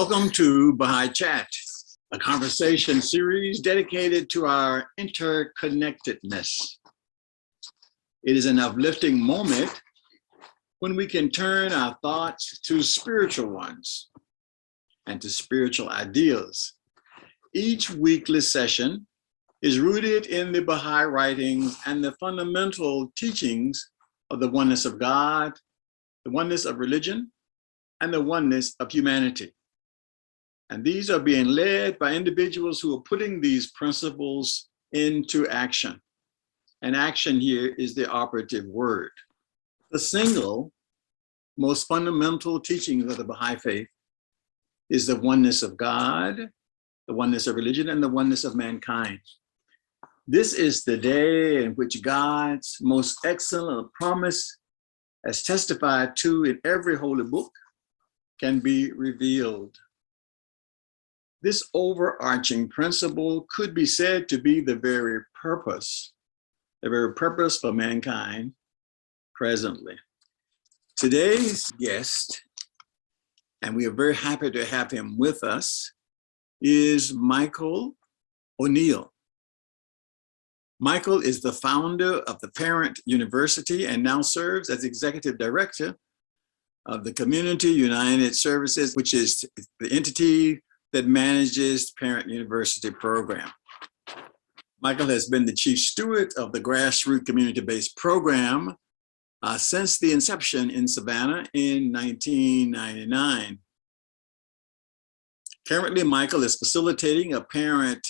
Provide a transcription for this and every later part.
Welcome to Baha'i Chat, a conversation series dedicated to our interconnectedness. It is an uplifting moment when we can turn our thoughts to spiritual ones and to spiritual ideals. Each weekly session is rooted in the Baha'i writings and the fundamental teachings of the oneness of God, the oneness of religion, and the oneness of humanity. And these are being led by individuals who are putting these principles into action. And action here is the operative word. The single most fundamental teachings of the Baha'i faith is the oneness of God, the oneness of religion, and the oneness of mankind. This is the day in which God's most excellent promise, as testified to in every holy book, can be revealed. This overarching principle could be said to be the very purpose for mankind presently. Today's guest, and we are very happy to have him with us, is Michael O'Neill. Michael is the founder of the parent university and now serves as executive director of the Community United Services, which is the entity that manages Parent University program. Michael has been the chief steward of the grassroots community-based program since the inception in Savannah in 1999. Currently, Michael is facilitating a Parent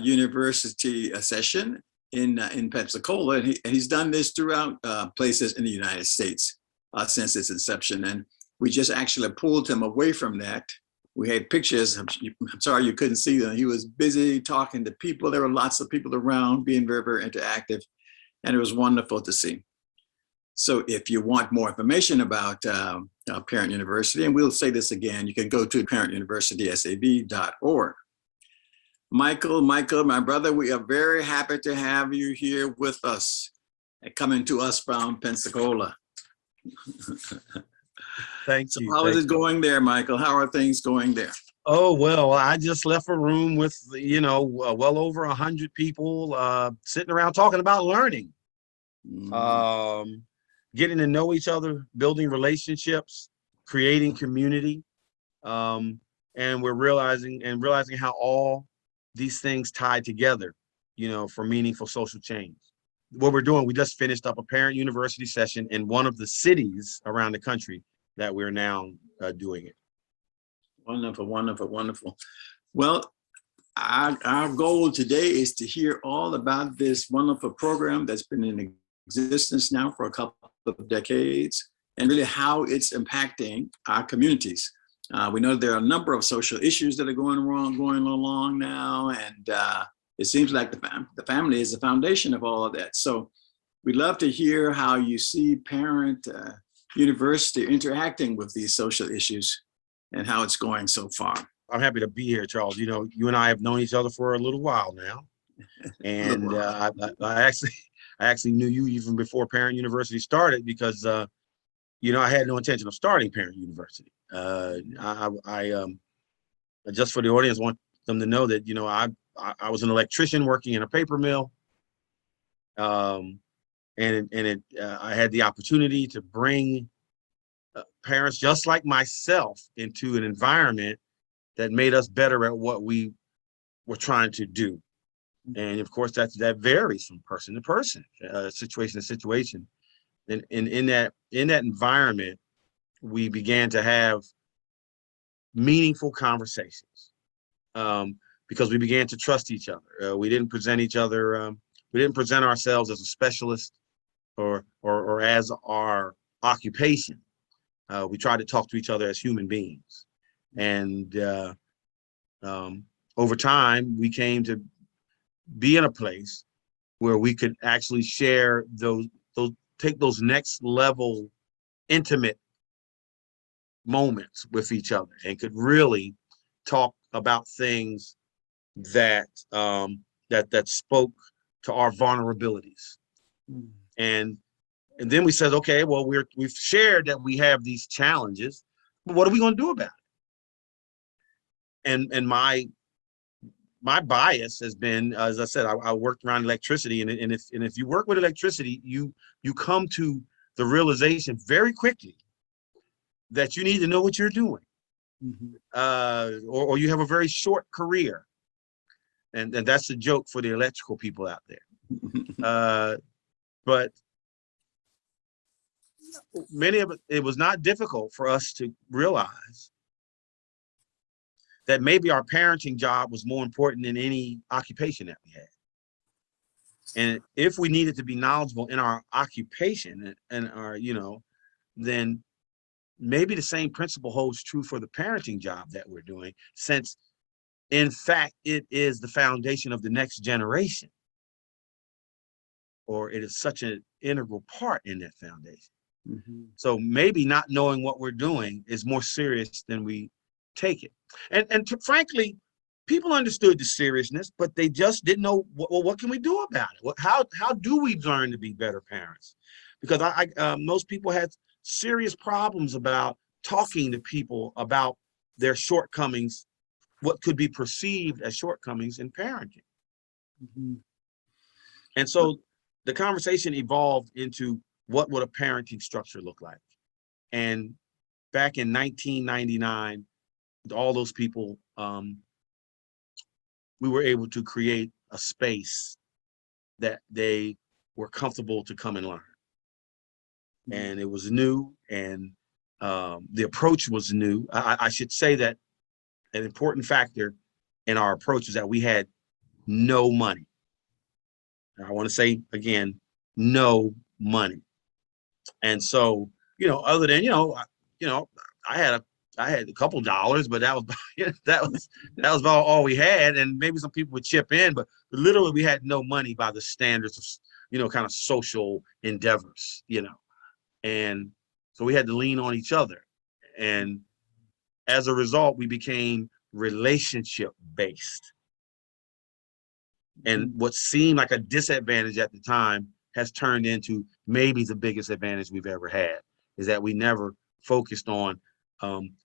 University session in Pensacola, and he's done this throughout places in the United States since its inception. And we just actually pulled him away from that. We had pictures. I'm sorry you couldn't see them. He was busy talking to people. There were lots of people around being very, very interactive, and it was wonderful to see. So if you want more information about Parent University, and we'll say this again, you can go to parentuniversitysav.org. Michael, my brother, we are very happy to have you here with us and coming to us from Pensacola. Thank so you. How is it going there, Michael? How are things going there? Oh, well, I just left a room with, well over 100 people sitting around talking about learning, getting to know each other, building relationships, creating community. And we're realizing how all these things tie together, for meaningful social change. What we're doing, we just finished up a parent university session in one of the cities around the country that we're now doing it. Wonderful, wonderful, wonderful. Well, our goal today is to hear all about this wonderful program that's been in existence now for a couple of decades, and really how it's impacting our communities. We know there are a number of social issues that are going along now, and it seems like the family is the foundation of all of that. So we'd love to hear how you see Parent University interacting with these social issues and how it's going so far. I'm happy to be here, Charles. You and I have known each other for a little while now. And I actually knew you even before Parent University started because, I had no intention of starting Parent University. Just for the audience, want them to know that, I was an electrician working in a paper mill. I had the opportunity to bring parents just like myself into an environment that made us better at what we were trying to do. And of course, that varies from person to person, situation to situation. And in that environment, we began to have meaningful conversations because we began to trust each other. We didn't present ourselves as a specialist or as our occupation. We tried to talk to each other as human beings. And over time, we came to be in a place where we could actually share take those next level intimate moments with each other and could really talk about things that spoke to our vulnerabilities. And then we said, okay, well, we've shared that we have these challenges, but what are we going to do about it? and my bias has been, as I said, I worked around electricity, and if you work with electricity, you come to the realization very quickly that you need to know what you're doing, or you have a very short career, and that's a joke for the electrical people out there. But many of it was not difficult for us to realize that maybe our parenting job was more important than any occupation that we had. And if we needed to be knowledgeable in our occupation and our, then maybe the same principle holds true for the parenting job that we're doing, since in fact, it is the foundation of the next generation, or it is such an integral part in that foundation. So maybe not knowing what we're doing is more serious than we take it. And frankly, people understood the seriousness, but they just didn't know, well, what can we do about it? How do we learn to be better parents? Because most people had serious problems about talking to people about their shortcomings, what could be perceived as shortcomings in parenting. And so the conversation evolved into, what would a parenting structure look like? And back in 1999, all those people, we were able to create a space that they were comfortable to come and learn. And it was new, and the approach was new. I should say that an important factor in our approach is that we had no money. I want to say again, no money. And so, other than, I had a couple dollars, but that was that was about all we had, and maybe some people would chip in, but literally we had no money by the standards of, kind of social endeavors, and so we had to lean on each other, and as a result, we became relationship based. And what seemed like a disadvantage at the time has turned into maybe the biggest advantage we've ever had, is that we never focused on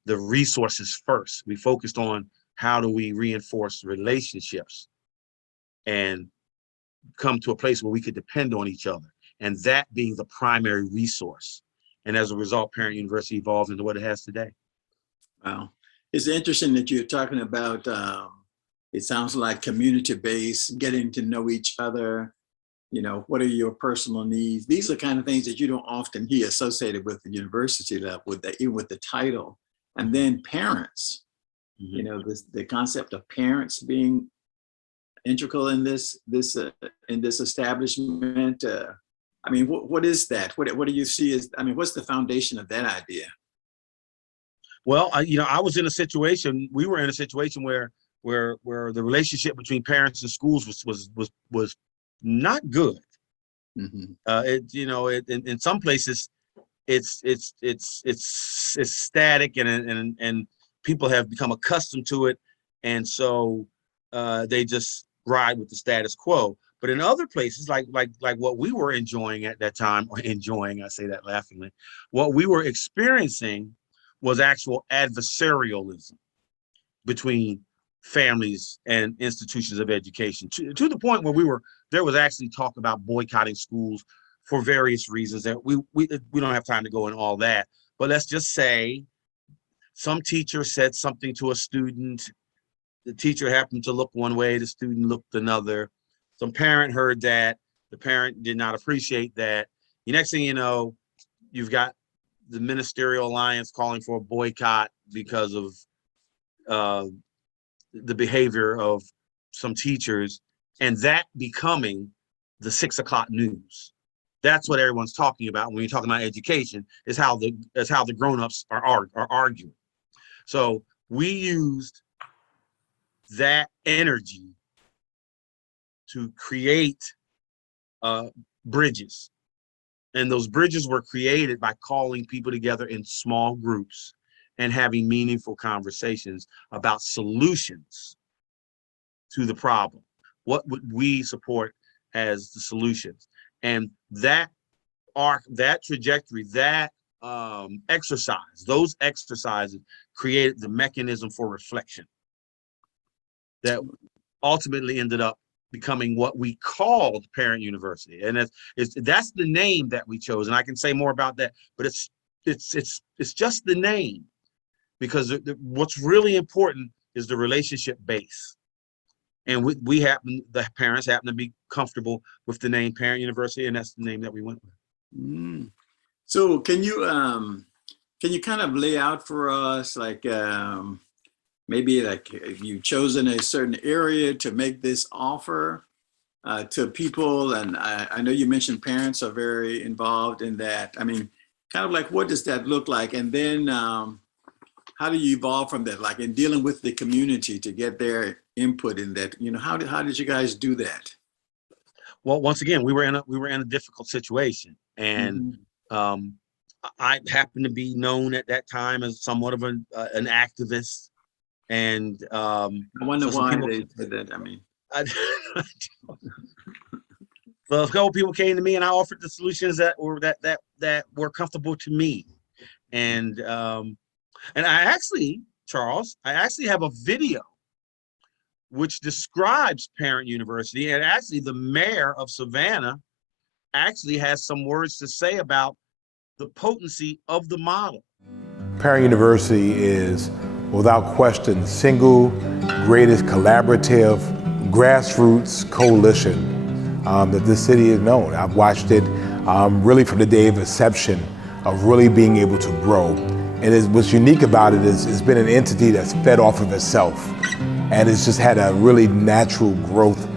the resources first. We focused on, how do we reinforce relationships and come to a place where we could depend on each other, and that being the primary resource. And as a result, Parent University evolved into what it has today. Wow. It's interesting that you're talking about, it sounds like community-based, getting to know each other, what are your personal needs? These are the kind of things that you don't often hear associated with the university level, even with the title. And then parents, the concept of parents being integral in this establishment. I mean, what is that? What do you see as, what's the foundation of that idea? Well, I was in a situation, we were in a situation where the relationship between parents and schools was not good. In some places it's static, and people have become accustomed to it, and so they just ride with the status quo. But in other places, like what we were enjoying at that time, or enjoying, I say that laughingly, what we were experiencing was actual adversarialism between families and institutions of education, to the point where there was actually talk about boycotting schools for various reasons that we don't have time to go into all that. But let's just say some teacher said something to a student. The teacher happened to look one way, the student looked another. Some parent heard that. The parent did not appreciate that. The next thing you know, you've got the Ministerial Alliance calling for a boycott because of the behavior of some teachers, and that becoming the 6 o'clock news. That's what everyone's talking about when you're talking about education, is how the grown-ups are arguing. So we used that energy to create bridges. And those bridges were created by calling people together in small groups and having meaningful conversations about solutions to the problem. What would we support as the solutions? And that arc, that trajectory, that exercise, those exercises created the mechanism for reflection. that ultimately ended up becoming what we called Parent University. And that's the name that we chose. And I can say more about that, but it's just the name, because what's really important is the relationship base. And the parents happen to be comfortable with the name Parent University, and that's the name that we went with. Mm. So can you kind of lay out for us, like maybe like if you've chosen a certain area to make this offer to people, and I know you mentioned parents are very involved in that. I mean, kind of like what does that look like, and then how do you evolve from that, like in dealing with the community to get their input in that? You know, how did you guys do that? Well, once again, we were in a difficult situation, and Mhm. I happened to be known at that time as somewhat of an activist, and I wonder so some why people, they did that. I mean, I, well, a couple people came to me, and I offered the solutions that were comfortable to me, and I actually, Charles, I actually have a video which describes Parent University, and actually the mayor of Savannah actually has some words to say about the potency of the model. Parent University is, without question, the single greatest collaborative grassroots coalition that this city has known. I've watched it really from the day of inception, of really being able to grow. And what's unique about it is it's been an entity that's fed off of itself. And it's just had a really natural growth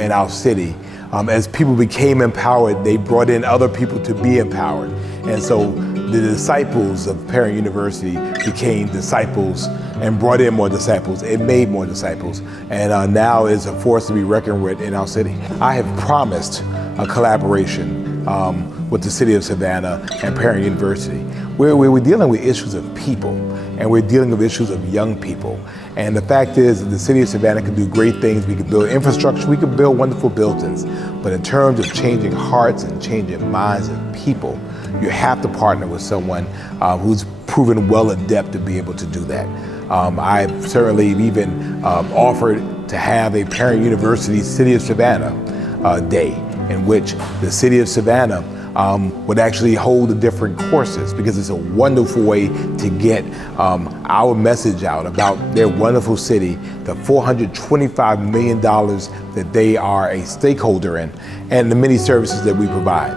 in our city. As people became empowered, they brought in other people to be empowered. And so the disciples of Parent University became disciples and brought in more disciples. It made more disciples. And now is a force to be reckoned with in our city. I have promised a collaboration with the city of Savannah and Parent University, where we're dealing with issues of people, and we're dealing with issues of young people. And the fact is that the city of Savannah can do great things. We can build infrastructure, we can build wonderful buildings. But in terms of changing hearts and changing minds of people, you have to partner with someone who's proven well adept to be able to do that. I've certainly even offered to have a Parent University City of Savannah day, in which the city of Savannah would actually hold the different courses, because it's a wonderful way to get our message out about their wonderful city, the $425 million that they are a stakeholder in, and the many services that we provide.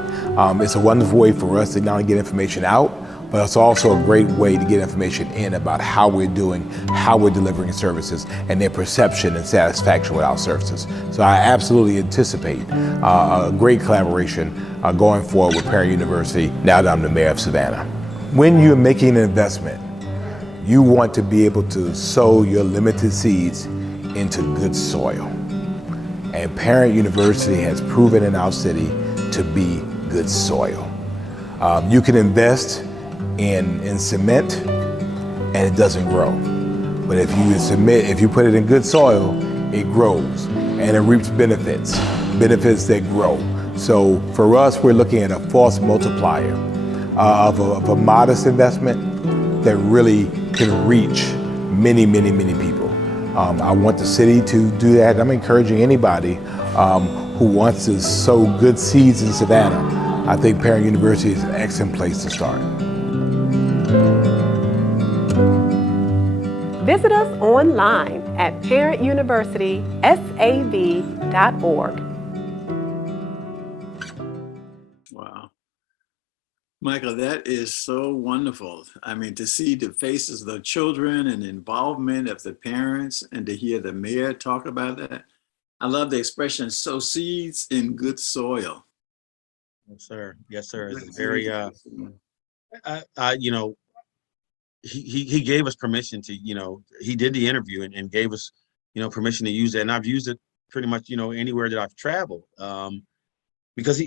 It's a wonderful way for us to not only get information out, but it's also a great way to get information in about how we're doing, how we're delivering services, and their perception and satisfaction with our services. So I absolutely anticipate a great collaboration going forward with Parent University, now that I'm the mayor of Savannah. When you're making an investment, you want to be able to sow your limited seeds into good soil. And Parent University has proven in our city to be good soil. You can invest in cement and it doesn't grow. But if you put it in good soil, it grows and it reaps benefits that grow. So for us, we're looking at a force multiplier of a modest investment that really can reach many, many, many people. I want the city to do that. I'm encouraging anybody who wants to sow good seeds in Savannah. I think Parent University is an excellent place to start. Visit us online at parentuniversitysav.org. Wow. Michael, that is so wonderful. I mean, to see the faces of the children and the involvement of the parents, and to hear the mayor talk about that. I love the expression, sow seeds in good soil. Yes, sir. Yes, sir. It's a very, you know, he gave us permission to, he did the interview and gave us, permission to use it. And I've used it pretty much, anywhere that I've traveled. Because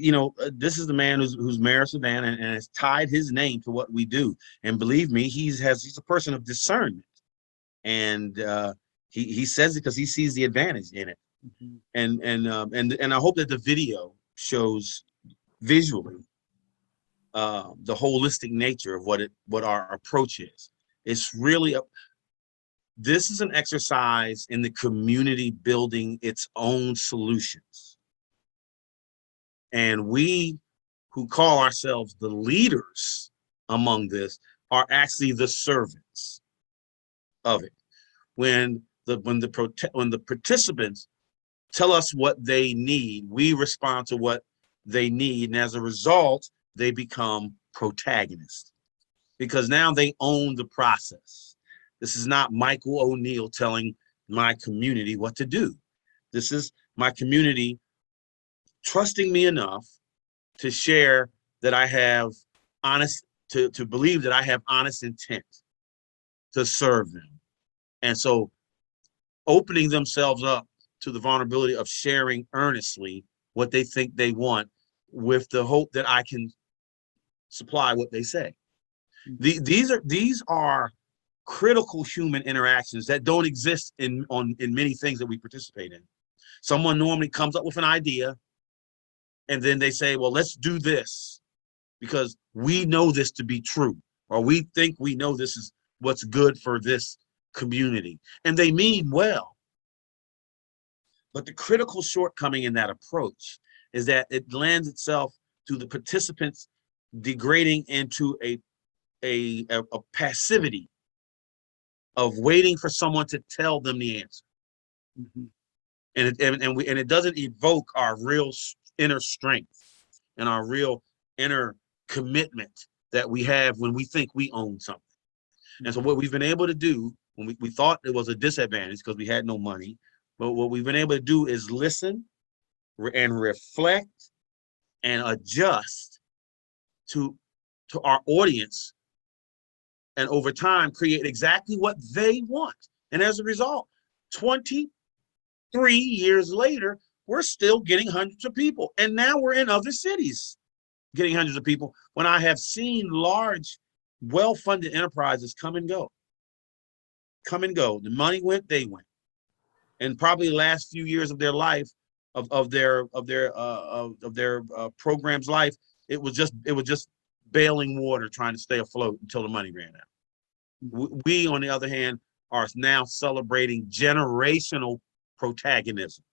this is the man who's mayor of Savannah and has tied his name to what we do. And believe me, he's a person of discernment, and he says it because he sees the advantage in it. Mm-hmm. And I hope that the video shows visually the holistic nature of what our approach is. It's really this is an exercise in the community building its own solutions. And we who call ourselves the leaders among this are actually the servants of it. When the participants tell us what they need, we respond to what they need, and as a result, they become protagonists because now they own the process. This is not Michael O'Neill telling my community what to do. This is my community trusting me enough to share that I have to believe that I have honest intent to serve them. And so opening themselves up to the vulnerability of sharing earnestly what they think they want with the hope that I can supply what they say. These are critical human interactions that don't exist in many things that we participate in. Someone normally comes up with an idea and then they say, well, let's do this because we know this to be true, or we think we know this is what's good for this community. And they mean well. But the critical shortcoming in that approach is that it lends itself to the participants degrading into a passivity of waiting for someone to tell them the answer. Mm-hmm. And it doesn't evoke our real inner strength and our real inner commitment that we have when we think we own something. Mm-hmm. And so what we've been able to do when we thought it was a disadvantage because we had no money, but what we've been able to do is listen and reflect and adjust to our audience, and over time create exactly what they want. And as a result, 23 years later, we're still getting hundreds of people. And now we're in other cities getting hundreds of people when I have seen large, well-funded enterprises come and go. The money went, they went. And probably the last few years of their life, of their program's life, it was just bailing water, trying to stay afloat until the money ran out. We, on the other hand, are now celebrating generational protagonism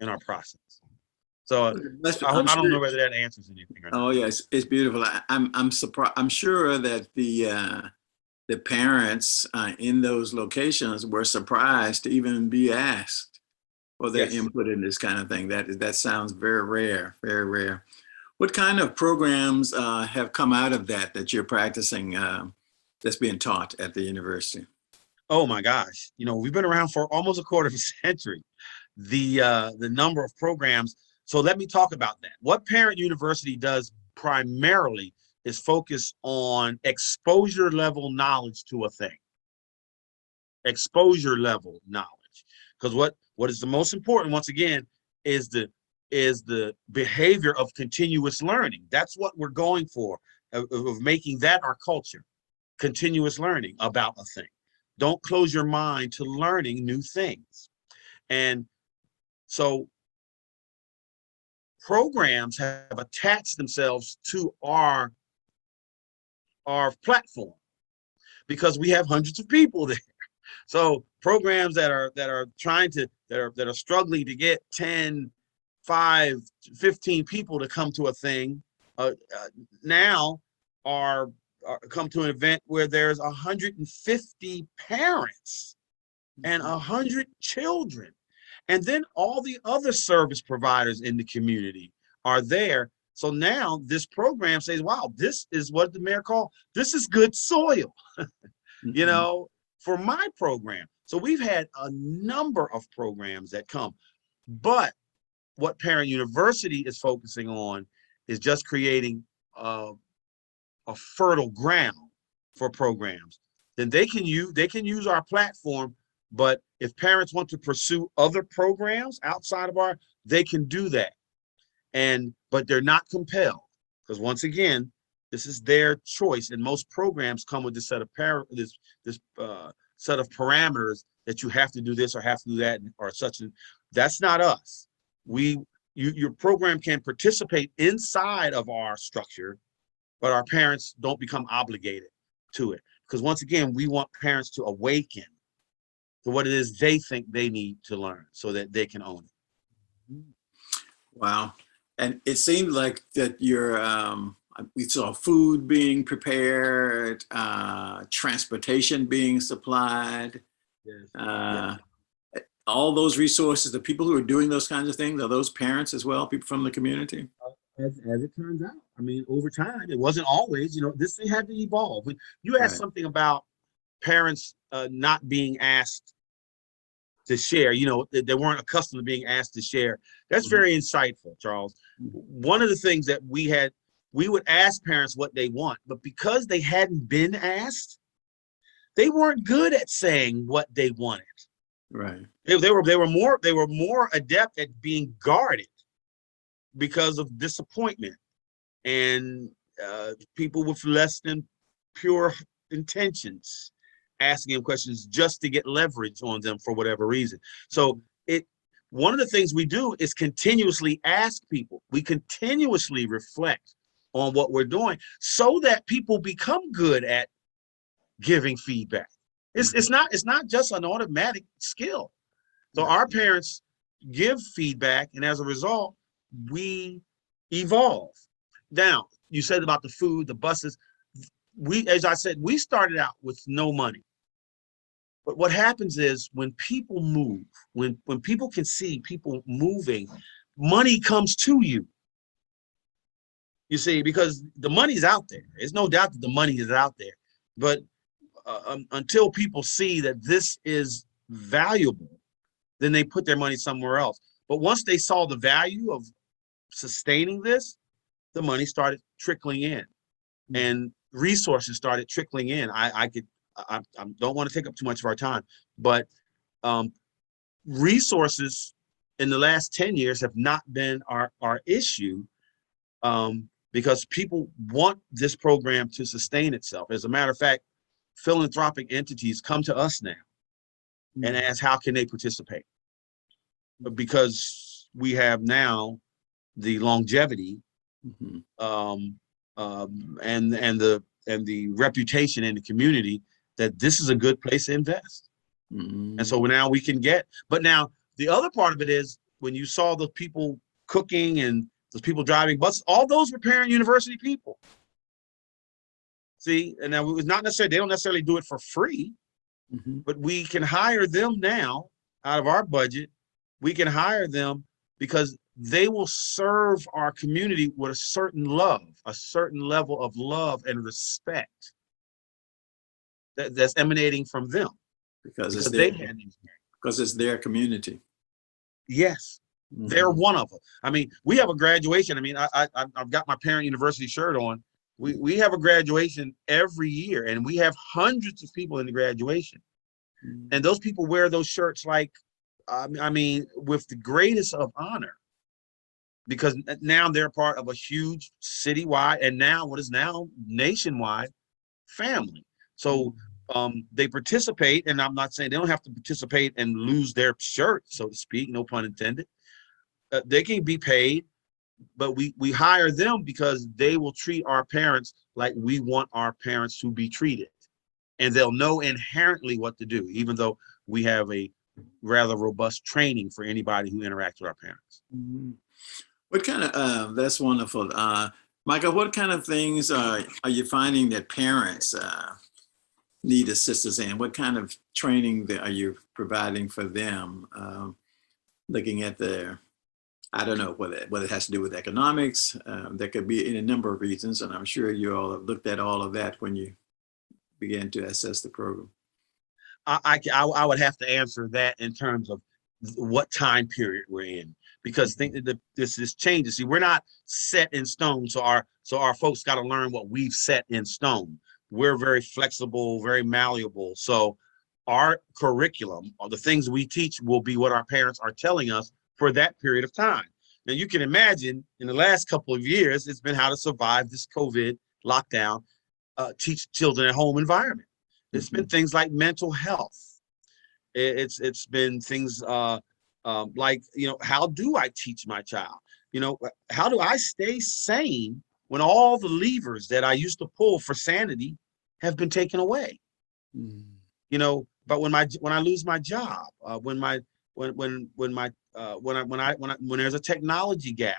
in our process. So I don't know whether that answers anything or not. Oh yes, it's beautiful. I'm surprised. I'm sure that the parents in those locations were surprised to even be asked for their input in this kind of thing. That sounds very rare, very rare. What kind of programs have come out of that you're practicing that's being taught at the university? Oh my gosh, we've been around for almost a quarter of a century. The number of programs. So let me talk about that. What Parent University does primarily is focus on exposure level knowledge to a thing. Exposure level knowledge. Because what is the most important, once again, is the behavior of continuous learning. That's what we're going for, of making that our culture. Continuous learning about a thing. Don't close your mind to learning new things. And so programs have attached themselves to our platform because we have hundreds of people there. So programs that are struggling to get 10, 5, 15 people to come to a thing now are come to an event where there's 150 parents and 100 children. And then all the other service providers in the community are there. So now this program says, wow, this is what the mayor called, this is good soil, for my program. So we've had a number of programs that come, but what Parent University is focusing on is just creating a fertile ground for programs. Then they can use our platform. But if parents want to pursue other programs outside of they can do that. But they're not compelled, because once again, this is their choice. And most programs come with this set of set of parameters that you have to do this or have to do that or such. That's not us. Your program can participate inside of our structure, but our parents don't become obligated to it. because once again, we want parents to awaken to what it is they think they need to learn so that they can own it. Wow. And it seemed like that we saw food being prepared, transportation being supplied, Yes. uh, all those resources, the people who are doing those kinds of things, are those parents as well, people from the community? As it turns out, I mean, over time, it wasn't always, this thing had to evolve. When you asked Right. something about parents not being asked to share, they weren't accustomed to being asked to share. That's very insightful, Charles. One of the things that we would ask parents what they want, but because they hadn't been asked, they weren't good at saying what they wanted. Right. They were more adept at being guarded because of disappointment and people with less than pure intentions asking them questions just to get leverage on them for whatever reason. So one of the things we do is continuously ask people. We continuously reflect on what we're doing so that people become good at giving feedback. It's not just an automatic skill. So our parents give feedback, and as a result, we evolve. Now, you said about the food, the buses. As I said, we started out with no money. But what happens is when people move, when people can see people moving, money comes to you. You see, because the money's out there. There's no doubt that the money is out there. But until people see that this is valuable, then they put their money somewhere else. But once they saw the value of sustaining this, the money started trickling in, and resources started trickling in. I don't want to take up too much of our time, but resources in the last 10 years have not been our issue, because people want this program to sustain itself. As a matter of fact, philanthropic entities come to us now and ask how can they participate, because we have now the longevity and the reputation in the community that this is a good place to invest. And so now we can but now the other part of it is when you saw the people cooking and those people driving buses, all those were parent university people. See, and now it was not necessarily, they don't necessarily do it for free, but we can hire them now out of our budget. We can hire them because they will serve our community with a certain level of love and respect that's emanating from them Because it's their community. Yes, they're one of them. I mean, we have a graduation. I mean, I've got my parent university shirt on. We have a graduation every year, and we have hundreds of people in the graduation, and those people wear those shirts like, I mean, with the greatest of honor, because now they're part of a huge citywide and now what is now nationwide family. So they participate, and I'm not saying they don't have to participate and lose their shirt, so to speak, no pun intended. They can be paid, but we hire them because they will treat our parents like we want our parents to be treated, and they'll know inherently what to do, even though we have a rather robust training for anybody who interacts with our parents. What kind of, that's wonderful. Michael, what kind of things are you finding that parents need assistance in? What kind of training are you providing for them? Looking at I don't know whether it has to do with economics. There could be in a number of reasons, and I'm sure you all have looked at all of that when you began to assess the program. I would have to answer that in terms of what time period we're in, because this changes. See, we're not set in stone, so our folks got to learn what we've set in stone. We're very flexible, very malleable. So our curriculum, or the things we teach, will be what our parents are telling us for that period of time. Now you can imagine in the last couple of years, it's been how to survive this COVID lockdown, teach children at home environment. It's been things like mental health. It's been things like, how do I teach my child? How do I stay sane when all the levers that I used to pull for sanity have been taken away. Mm. You know, but when I lose my job, when there's a technology gap,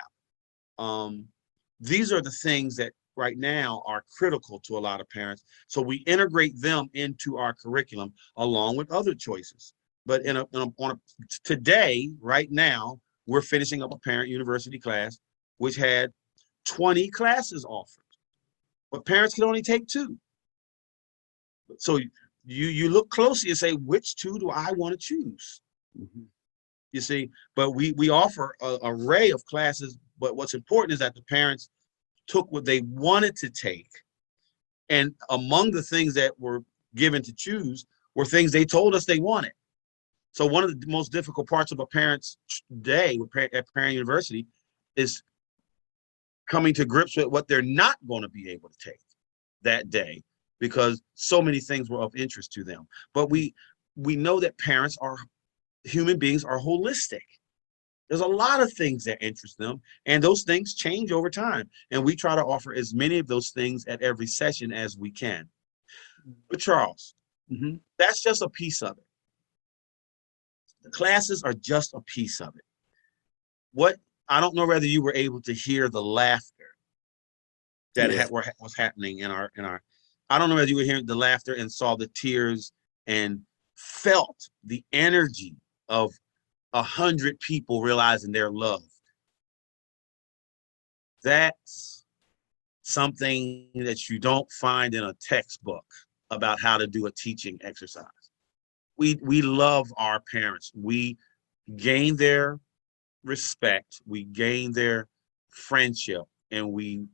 these are the things that right now are critical to a lot of parents. So we integrate them into our curriculum along with other choices. But today, right now, we're finishing up a parent university class, which had 20 classes offered, but parents can only take 2. So you look closely and say, which 2 do I want to choose? Mhm. You see, but we offer an array of classes, but what's important is that the parents took what they wanted to take. And among the things that were given to choose were things they told us they wanted. So one of the most difficult parts of a parent's day at Parent University is coming to grips with what they're not going to be able to take that day, because so many things were of interest to them. But we know that human beings are holistic. There's a lot of things that interest them, and those things change over time. And we try to offer as many of those things at every session as we can. But Charles, Mhm. that's just a piece of it. The classes are just a piece of it. What I don't know whether you were able to hear the laughter that Yes. was happening in our. I don't know whether you were hearing the laughter and saw the tears and felt the energy of 100 people realizing they're loved. That's something that you don't find in a textbook about how to do a teaching exercise. We love our parents. We gain their respect, we gain their friendship, and we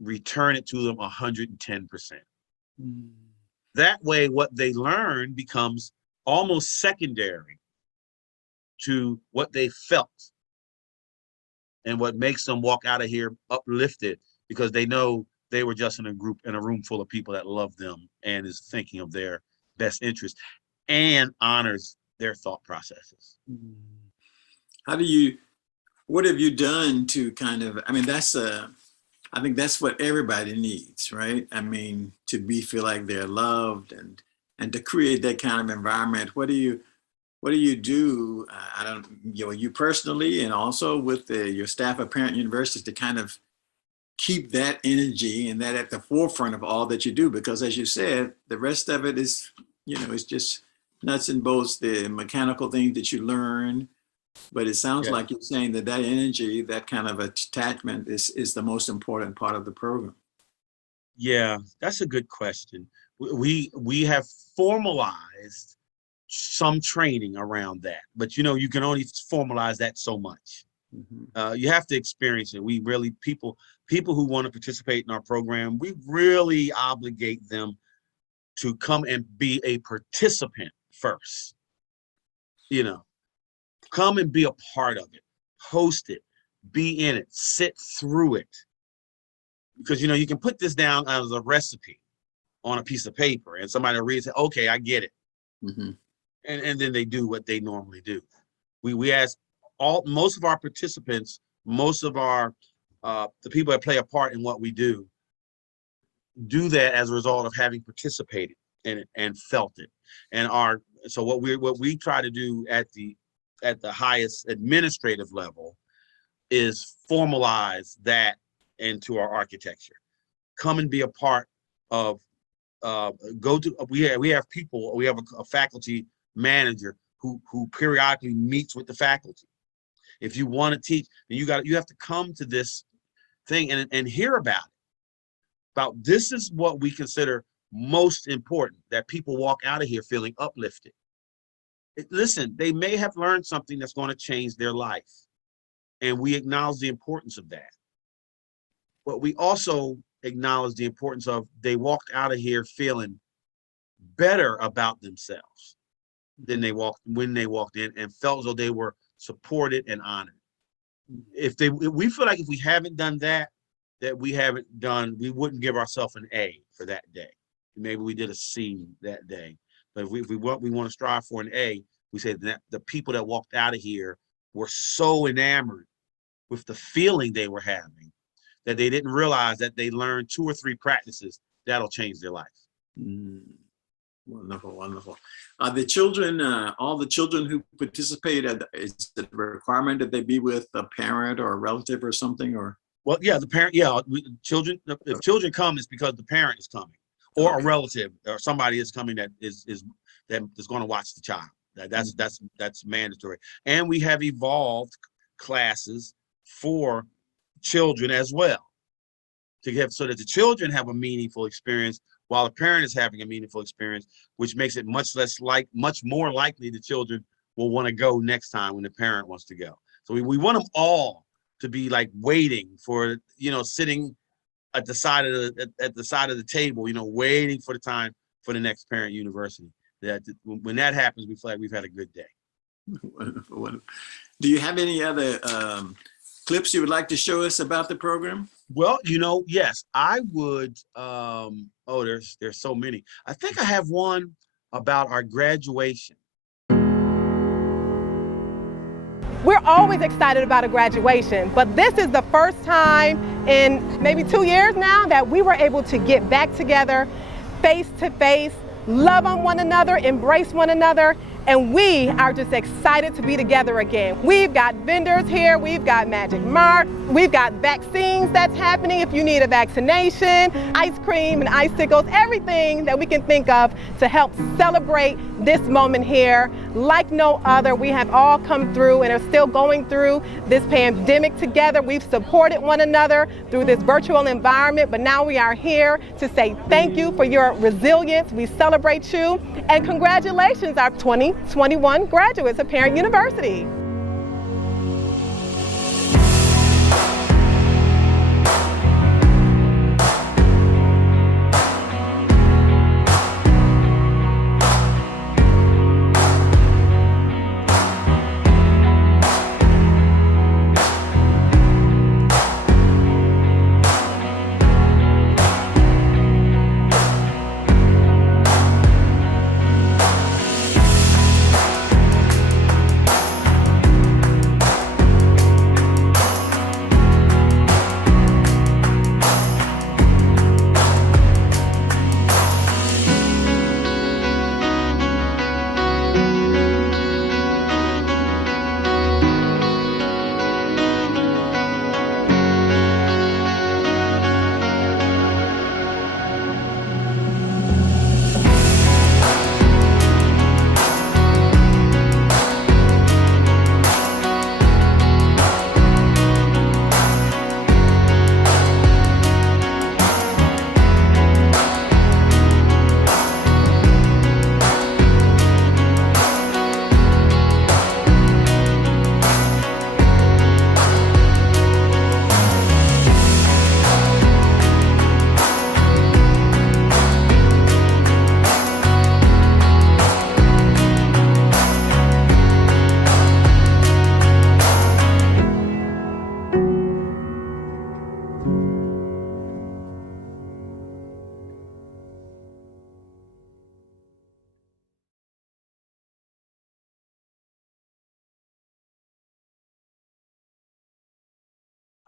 return it to them 110%. Mm. That way, what they learn becomes almost secondary to what they felt and what makes them walk out of here uplifted, because they know they were just in a room full of people that love them and is thinking of their best interest and honors their thought processes. Mm. How do you, what have you done to kind of, I mean, I think that's what everybody needs, right? I mean, feel like they're loved and to create that kind of environment. What do you do? I don't, you personally, and also with your staff at Parent Universities to kind of keep that energy and that at the forefront of all that you do, because as you said, the rest of it is, it's just nuts and bolts, the mechanical things that you learn. But it sounds Yeah. like you're saying that energy, that kind of attachment is the most important part of the program. Yeah, that's a good question. We have formalized some training around that, but you can only formalize that so much. Mhm. You have to experience it. We really people who want to participate in our program, we really obligate them to come and be a participant first. Come and be a part of it, host it, be in it, sit through it, because you can put this down as a recipe on a piece of paper and somebody will read and say, okay, I get it. Mhm. And then they do what they normally do. We ask most of our participants, most of our the people that play a part in what we do that as a result of having participated in it and felt it. And so what we try to do at the highest administrative level is formalize that into our architecture. Come and be a part of we have people, we have a faculty manager who periodically meets with the faculty. If you want to teach, then you have to come to this thing and hear about this is what we consider most important, that people walk out of here feeling uplifted. Listen, they may have learned something that's going to change their life, and we acknowledge the importance of that. But we also acknowledge the importance of they walked out of here feeling better about themselves than when they walked in, and felt as though they were supported and honored. If we feel like if we haven't done that we wouldn't give ourselves an A for that day. Maybe we did a C that day. But if we want to strive for an A, we say that the people that walked out of here were so enamored with the feeling they were having that they didn't realize that they learned 2 or 3 practices that'll change their life. Mm, wonderful, wonderful. The children, all the children who participate, is it a requirement that they be with a parent or a relative or something, or? Well, yeah, the parent, yeah, children, if children come, it's because the parent is coming, or a Okay. relative, or somebody is coming that is going to watch the child. That's mandatory. And we have evolved classes for children as well, to get so that the children have a meaningful experience while the parent is having a meaningful experience, which makes it much more likely the children will want to go next time when the parent wants to go. So we want them all to be like waiting for, sitting at the side of the table, waiting for the time for the next parent university. That when that happens, we feel like we've had a good day. Wonderful, wonderful. Do you have any other clips you would like to show us about the program? Well, yes, I would. There's so many. I think I have one about our graduation. We're always excited about a graduation, but this is the first time in maybe 2 years now that we were able to get back together face to face, love on one another, embrace one another, and we are just excited to be together again. We've got vendors here, we've got Magic Mark, we've got vaccines that's happening if you need a vaccination, ice cream and icicles, everything that we can think of to help celebrate this moment here like no other. We have all come through and are still going through this pandemic together. We've supported one another through this virtual environment, but now we are here to say thank you for your resilience. We celebrate you, and congratulations, our 2021 graduates of Parent University.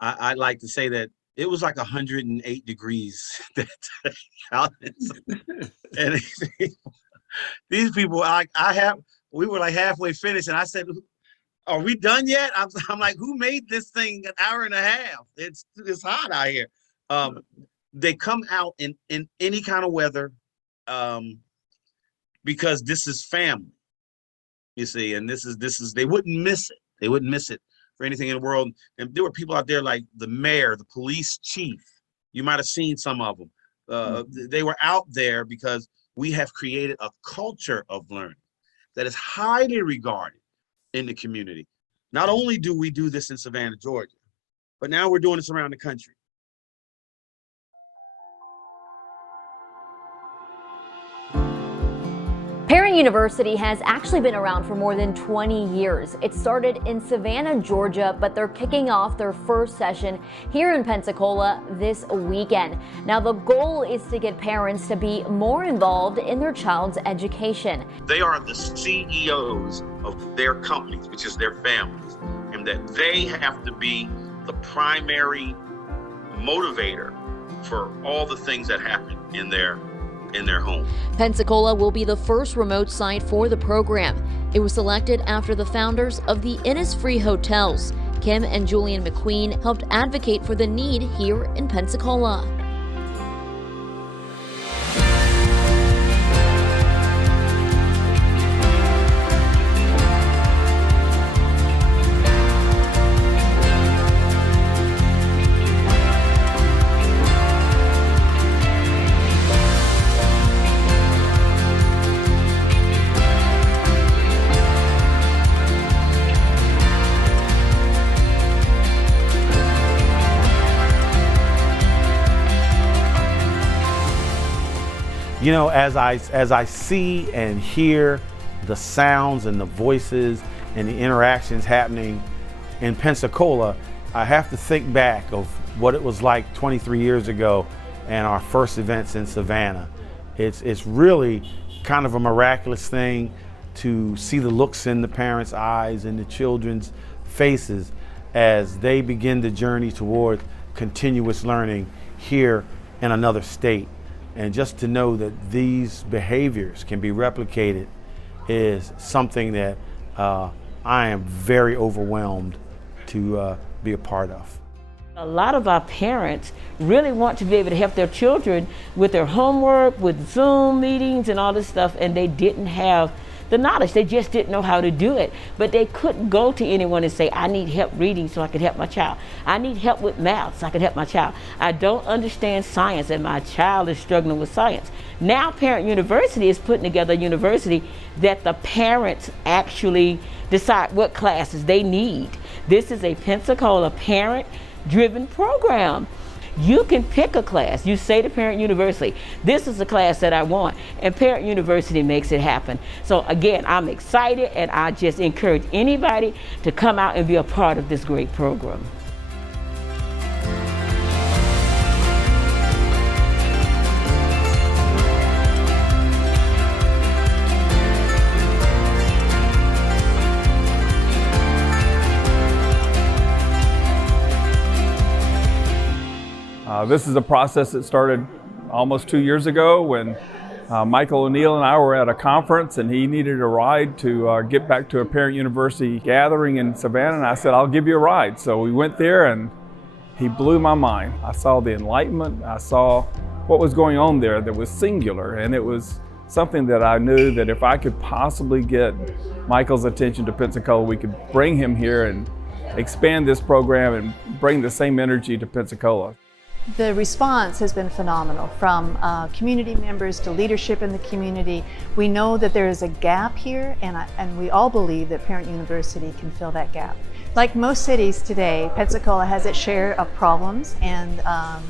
I'd like to say that it was like 108 degrees that out. And these people, we were like halfway finished, and I said, "Are we done yet?" I'm like, "Who made this thing an hour and a half? It's hot out here." They come out in any kind of weather, because this is family, you see, and this is they wouldn't miss it. They wouldn't miss it for anything in the world. And there were people out there like the mayor, the police chief. You might have seen some of them. They were out there because we have created a culture of learning that is highly regarded in the community. Not only do we do this in Savannah, Georgia, but now we're doing this around the country. Parent University has actually been around for more than 20 years. It started in Savannah, Georgia, but they're kicking off their first session here in Pensacola this weekend. Now, the goal is to get parents to be more involved in their child's education. They are the CEOs of their companies, which is their families, and that they have to be the primary motivator for all the things that happen in their in their home. Pensacola will be the first remote site for the program. It was selected after the founders of the Innisfree Hotels, Kim and Julian McQueen, helped advocate for the need here in Pensacola. You know, as I see and hear the sounds and the voices and the interactions happening in Pensacola, I have to think back of what it was like 23 years ago and our first events in Savannah. It's really kind of a miraculous thing to see the looks in the parents' eyes and the children's faces as they begin the journey toward continuous learning here in another state. And just to know that these behaviors can be replicated is something that I am very overwhelmed to be a part of. A lot of our parents really want to be able to help their children with their homework, with Zoom meetings and all this stuff, and they didn't have the knowledge. They just didn't know how to do it. But they couldn't go to anyone and say, I need help reading so I can help my child. I need help with math so I can help my child. I don't understand science and my child is struggling with science. Now Parent University is putting together a university that the parents actually decide what classes they need. This is a Pensacola parent-driven program. You can pick a class. You say to Parent University, this is the class that I want, and Parent University makes it happen. So again, I'm excited, and I just encourage anybody to come out and be a part of this great program. This is a process that started almost 2 years ago when Michael O'Neill and I were at a conference and he needed a ride to get back to a Parent University gathering in Savannah, and I said, I'll give you a ride. So we went there and he blew my mind. I saw the enlightenment, I saw what was going on there that was singular, and it was something that I knew that if I could possibly get Michael's attention to Pensacola, we could bring him here and expand this program and bring the same energy to Pensacola. The response has been phenomenal, from community members to leadership in the community. We know that there is a gap here, and we all believe that Parent University can fill that gap. Like most cities today, Pensacola has its share of problems, and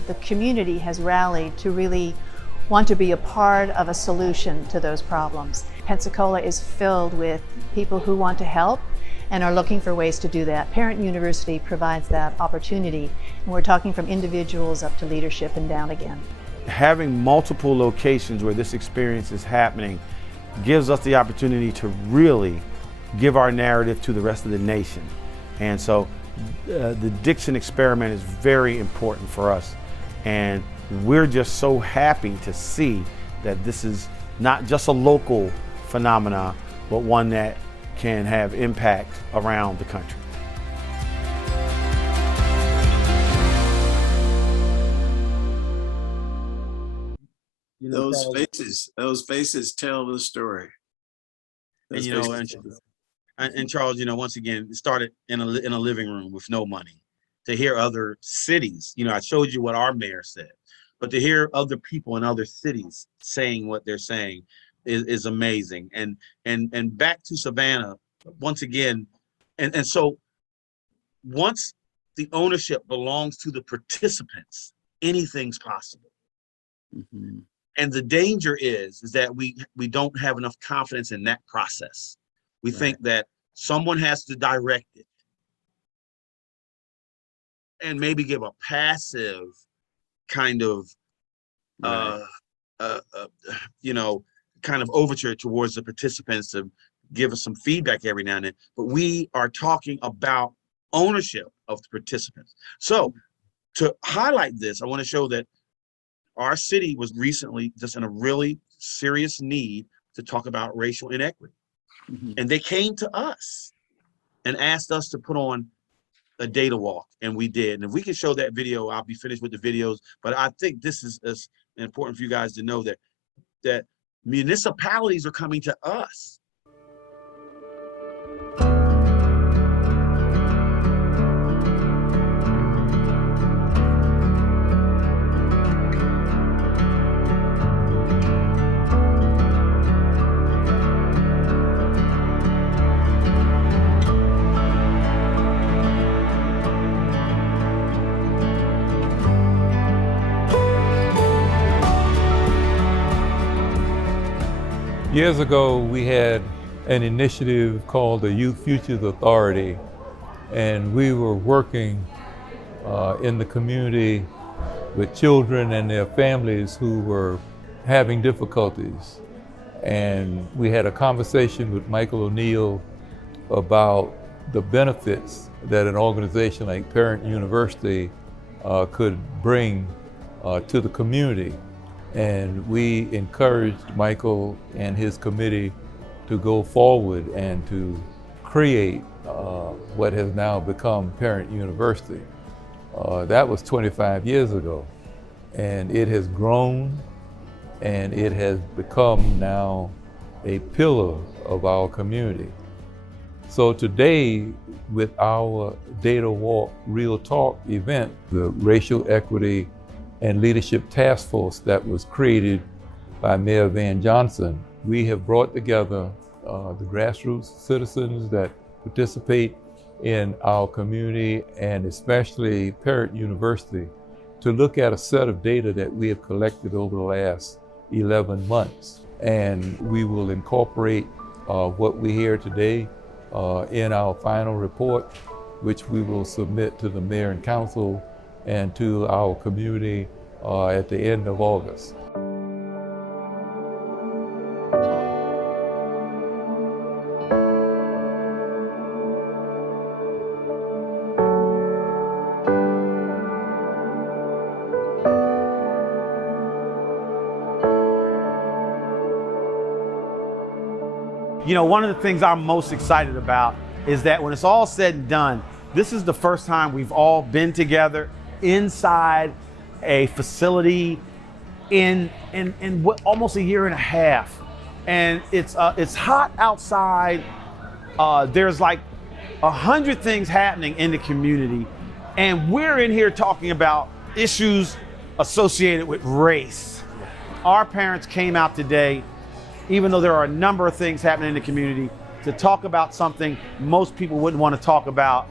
the community has rallied to really want to be a part of a solution to those problems. Pensacola is filled with people who want to help and are looking for ways to do that. Parent University provides that opportunity, and we're talking from individuals up to leadership and down again. Having multiple locations where this experience is happening gives us the opportunity to really give our narrative to the rest of the nation. And so the Dixon experiment is very important for us, and we're just so happy to see that this is not just a local phenomenon, but one that can have impact around the country. Those faces tell the story. And, and Charles, once again, it started in a living room with no money. To hear other cities, I showed you what our mayor said, but to hear other people in other cities saying what they're saying is amazing. And back to Savannah once again, and so once the ownership belongs to the participants, anything's possible. Mm-hmm. And the danger is that we don't have enough confidence in that process. We think that someone has to direct it and maybe give a passive kind of kind of overture towards the participants to give us some feedback every now and then, but we are talking about ownership of the participants. So to highlight this, I want to show that our city was recently just in a really serious need to talk about racial inequity. And they came to us and asked us to put on a data walk, and we did. And if we can show that video, I'll be finished with the videos. But I think this is important for you guys to know that municipalities are coming to us. Years ago, we had an initiative called the Youth Futures Authority, and we were working in the community with children and their families who were having difficulties. And we had a conversation with Michael O'Neill about the benefits that an organization like Parent University could bring to the community. And we encouraged Michael and his committee to go forward and to create what has now become Parent University. That was 25 years ago. And it has grown, and it has become now a pillar of our community. So today, with our Data Walk Real Talk event, the Racial Equity and Leadership Task Force that was created by Mayor Van Johnson, we have brought together the grassroots citizens that participate in our community, and especially Parent University, to look at a set of data that we have collected over the last 11 months. And we will incorporate what we hear today in our final report, which we will submit to the mayor and council and to our community at the end of August. You know, one of the things I'm most excited about is that when it's all said and done, this is the first time we've all been together inside a facility in what, almost a year and a half. And it's hot outside. There's like 100 things happening in the community. And we're in here talking about issues associated with race. Our parents came out today, even though there are a number of things happening in the community, to talk about something most people wouldn't want to talk about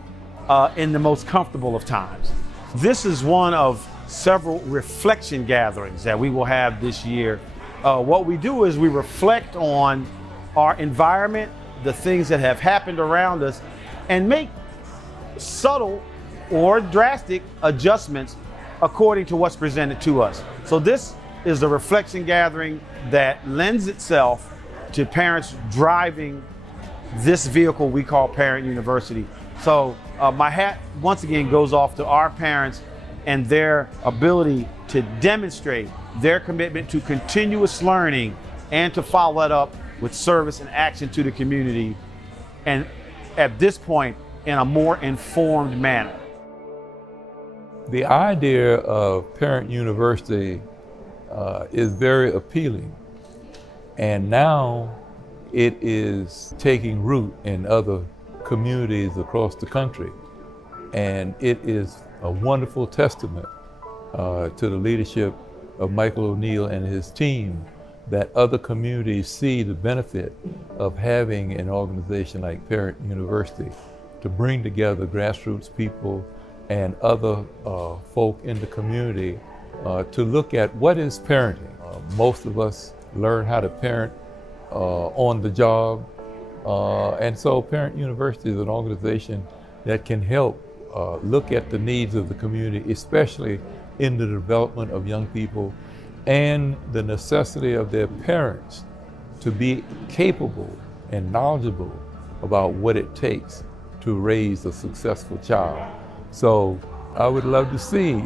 in the most comfortable of times. This is one of several reflection gatherings that we will have this year. What we do is we reflect on our environment, the things that have happened around us, and make subtle or drastic adjustments according to what's presented to us. So this is the reflection gathering that lends itself to parents driving this vehicle we call Parent University. So my hat once again goes off to our parents and their ability to demonstrate their commitment to continuous learning and to follow that up with service and action to the community, and at this point in a more informed manner. The idea of Parent University is very appealing, and now it is taking root in other communities across the country, and it is a wonderful testament to the leadership of Michael O'Neill and his team, that other communities see the benefit of having an organization like Parent University to bring together grassroots people and other folk in the community to look at what is parenting. Most of us learn how to parent on the job, and so Parent University is an organization that can help look at the needs of the community, especially in the development of young people and the necessity of their parents to be capable and knowledgeable about what it takes to raise a successful child. So I would love to see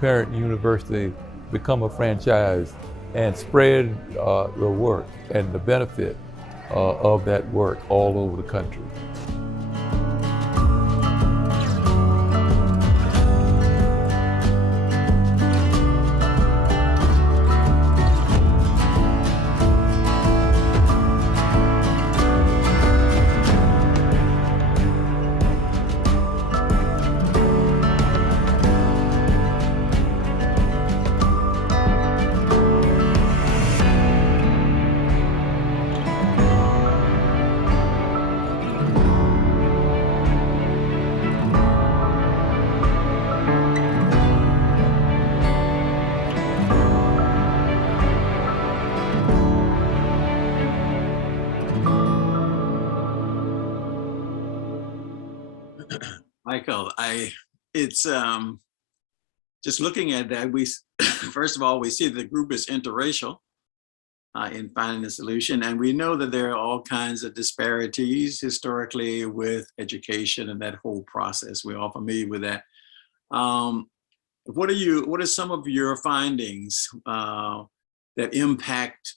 Parent University become a franchise and spread the work and the benefit of that work all over the country. Michael, it's just looking at that, we first of all, we see the group is interracial in finding a solution, and we know that there are all kinds of disparities historically with education and that whole process. We're all familiar with that. What are some of your findings that impact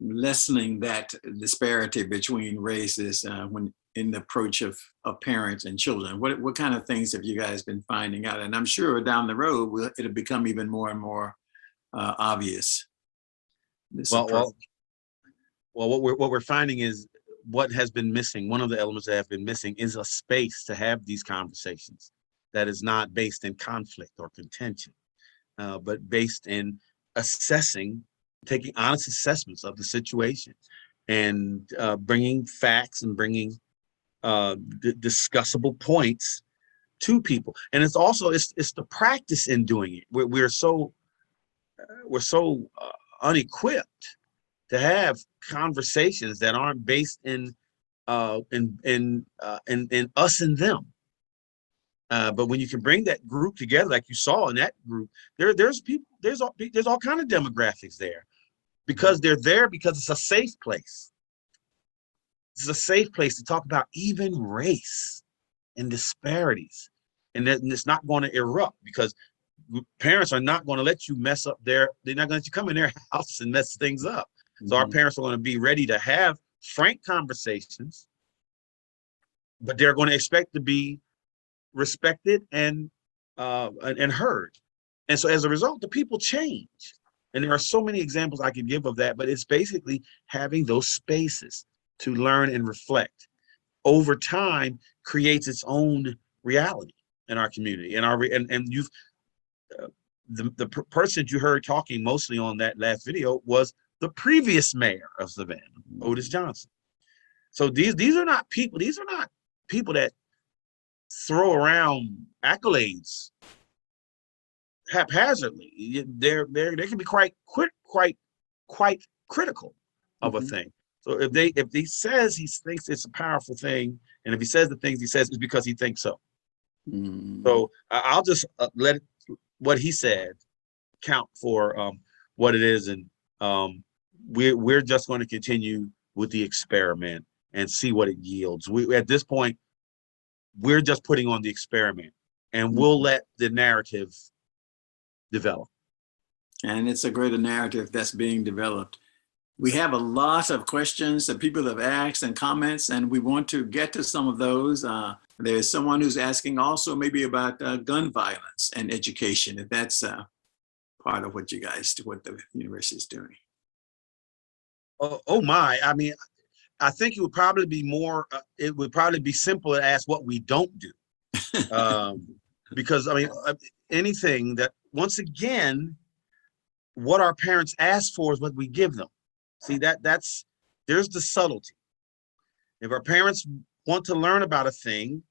lessening that disparity between races when in the approach of parents and children? What kind of things have you guys been finding out? And I'm sure down the road it'll become even more and more obvious. Well, what we're finding is what has been missing. One of the elements that have been missing is a space to have these conversations that is not based in conflict or contention, but based in assessing, taking honest assessments of the situation, and bringing facts and bringing discussable points to people. And it's also it's the practice in doing it. We're so unequipped to have conversations that aren't based in us and them. But when you can bring that group together, like you saw in that group, there's people, there's all kind of demographics there, because they're there because it's a safe place. It's a safe place to talk about even race and disparities, and it's not going to erupt, because parents are not going to let you mess up they're not going to let you come in their house and mess things up. So our parents are going to be ready to have frank conversations, but they're going to expect to be respected and heard. And so as a result, the people change. And there are so many examples I could give of that, but it's basically having those spaces to learn and reflect over time creates its own reality in our community. And you've the person you heard talking mostly on that last video was the previous mayor of Savannah, Otis Johnson. So these are not people that throw around accolades haphazardly. They can be quite critical of a thing. So if he says he thinks it's a powerful thing, and if he says the things he says, it's because he thinks so. So I'll just let what he said count for what it is, and we're just going to continue with the experiment and see what it yields. At this point, we're just putting on the experiment, and we'll let the narrative develop. And it's a greater narrative that's being developed. We have a lot of questions that people have asked and comments, and we want to get to some of those. There's someone who's asking also maybe about gun violence and education, if that's part of what the university is doing. Oh my, I mean, I think it would probably be more, it would probably be simpler to ask what we don't do. Because I mean, anything that, once again, what our parents ask for is what we give them. See, there's the subtlety. If our parents want to learn about a thing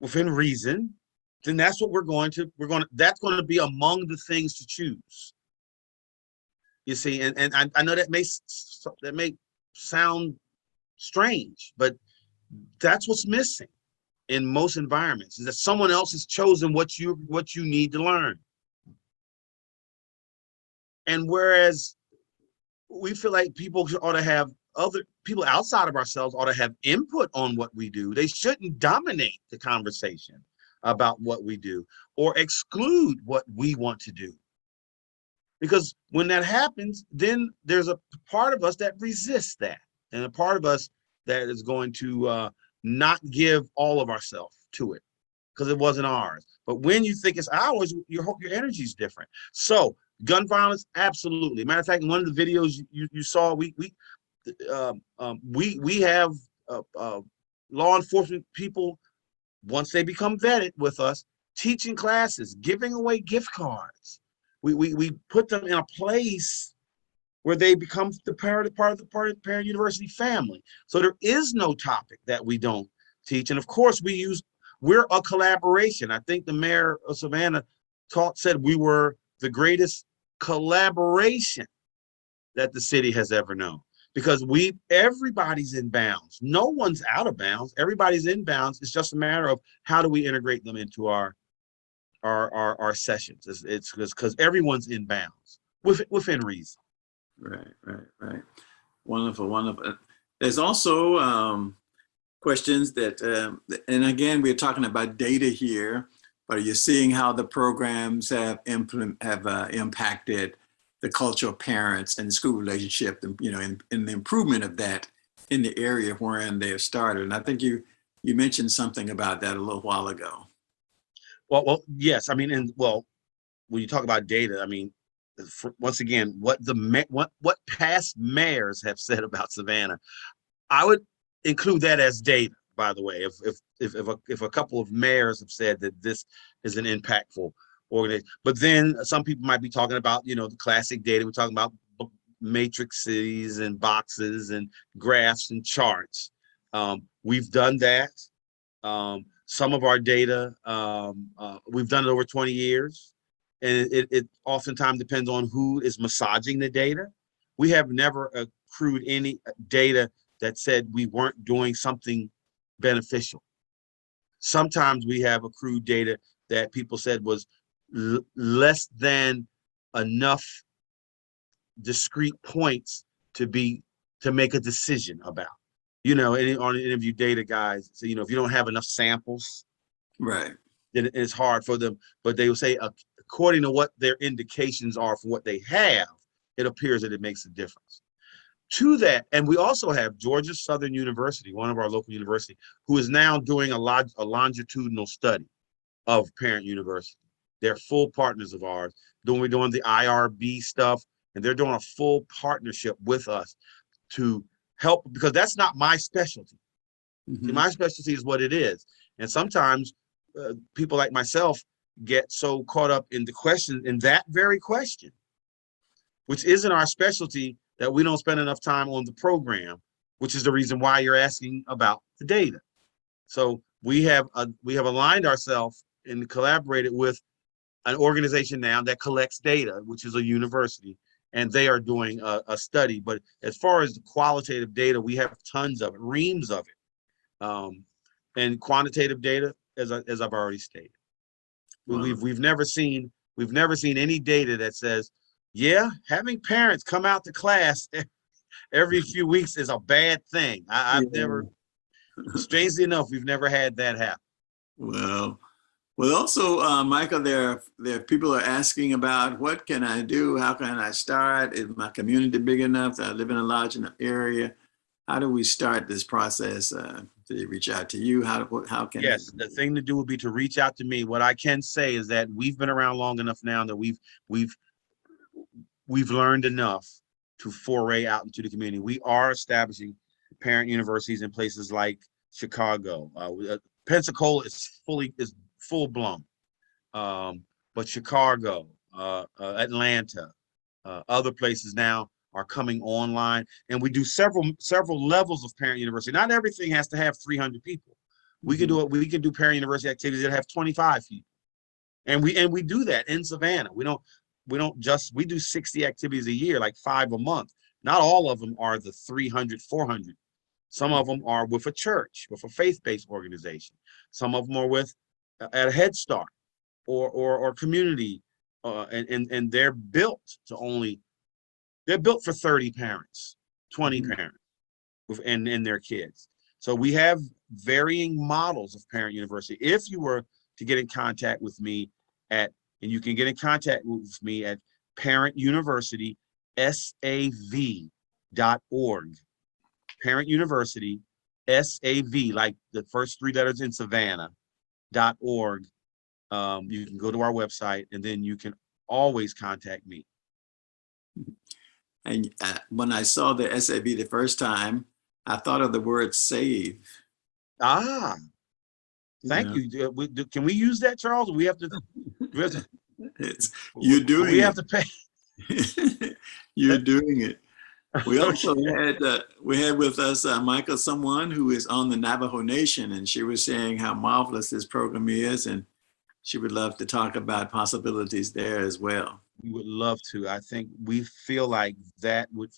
within reason, then that's what that's going to be among the things to choose. You see, and I know that may sound strange, but that's what's missing in most environments, is that someone else has chosen what you need to learn. And whereas we feel like people ought to have, other people outside of ourselves ought to have input on what we do, they shouldn't dominate the conversation about what we do or exclude what we want to do. Because when that happens, then there's a part of us that resists that, and a part of us that is going to not give all of ourselves to it because it wasn't ours. But when you think it's ours, your energy is different. So gun violence, absolutely. Matter of fact, in one of the videos you saw, we have law enforcement people, once they become vetted with us, teaching classes, giving away gift cards. We put them in a place where they become the part of the parent university family. So there is no topic that we don't teach. And of course we're a collaboration. I think the mayor of Savannah said we were the greatest collaboration that the city has ever known, because everybody's in bounds. No one's out of bounds. Everybody's in bounds. It's just a matter of how do we integrate them into our sessions. It's because everyone's in bounds within reason. Right. Wonderful. There's also questions that, and again, we're talking about data here, but are you seeing how the programs have impacted the culture of parents and school relationship, and in the improvement of that in the area wherein they have started? And I think you mentioned something about that a little while ago. Well, yes. I mean, when you talk about data, I mean, once again, what past mayors have said about Savannah, I would include that as data. By the way, if a couple of mayors have said that this is an impactful organization, but then some people might be talking about the classic data. We're talking about matrices and boxes and graphs and charts. We've done that. Some of our data, we've done it over 20 years. And it oftentimes depends on who is massaging the data. We have never accrued any data that said we weren't doing something beneficial. Sometimes we have accrued data that people said was less than enough discrete points to make a decision about. On interview data guys, so if you don't have enough samples, right, then it's hard for them. But they will say, according to what their indications are for what they have, it appears that it makes a difference. To that, and we also have Georgia Southern University, one of our local universities, who is now doing a longitudinal study of parent university. They're full partners of ours. We're doing the IRB stuff, and they're doing a full partnership with us to help, because that's not my specialty. Mm-hmm. See, my specialty is what it is. And sometimes people like myself get so caught up in that very question, which isn't our specialty, that we don't spend enough time on the program, which is the reason why you're asking about the data. So we have aligned ourselves and collaborated with an organization now that collects data, which is a university, and they are doing a study. But as far as the qualitative data, we have tons of it, reams of it, and quantitative data, as I've already stated. Wow. We've never seen any data that says, yeah, having parents come out to class every few weeks is a bad thing. I've never, strangely enough, we've never had that happen. Well, also, Michael, there people are asking about, what can I do? How can I start? Is my community big enough that I live in a large enough area? How do we start this process? Do they reach out to you? How can? Yes, the thing to do would be to reach out to me. What I can say is that we've been around long enough now that we've learned enough to foray out into the community. We are establishing parent universities in places like Chicago. Pensacola is full blown, but Chicago, Atlanta, other places now are coming online, and we do several levels of parent university. Not everything has to have 300 people. We can do it. We can do parent university activities that have 25 people, and we do that in Savannah. We do 60 activities a year, like 5 a month. Not all of them are the 300, 400. Some of them are with a church, with a faith-based organization. Some of them are with at a Head Start or community, and they're built for 30 parents, 20 parents, and their kids. So we have varying models of parent university. If you were to get in contact with me and you can get in contact with me at Parent University, SAV.org. Parent University, SAV, like the first three letters in Savannah.org. You can go to our website, and then you can always contact me. And when I saw the SAV the first time, I thought of the word save. Ah, thank you. Can we use that, Charles? We have to. It's, you're doing we it. have to pay. You're doing it. We also had with us Michael, someone who is on the Navajo Nation, and she was saying how marvelous this program is, and she would love to talk about possibilities there as well. We would love to. I think we feel like that would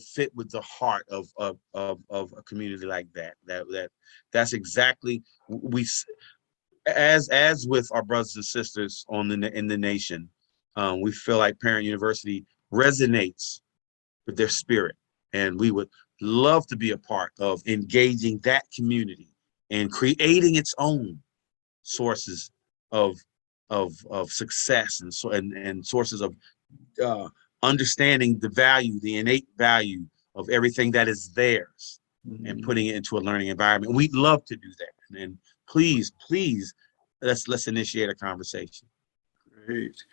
fit with the heart of a community like that. That's exactly as with our brothers and sisters in the nation. We feel like Parent University resonates with their spirit, and we would love to be a part of engaging that community and creating its own sources of success and sources of understanding the innate value of everything that is theirs, and putting it into a learning environment. We'd love to do that, and please let's initiate a conversation. Great.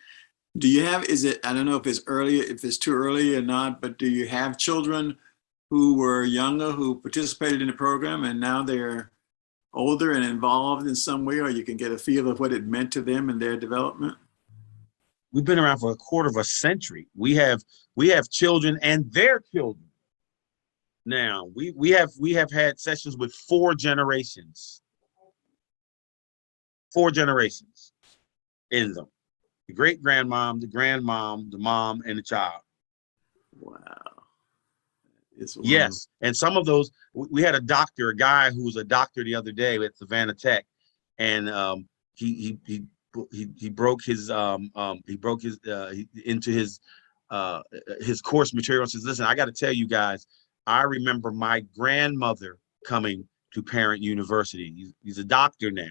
Do you have, I don't know if it's too early or not, but do you have children who were younger who participated in the program and now they're older and involved in some way, or you can get a feel of what it meant to them and their development? We've been around for a quarter of a century. We have children and their children. Now we have had sessions with four generations in them. The great grandmom, the grandmom, the mom, and the child. Wow. Yes, and some of those, we had a guy who was a doctor the other day at Savannah Tech, and he broke his into his course material and says, listen, I got to tell you guys, I remember my grandmother coming to Parent University. He's a doctor now.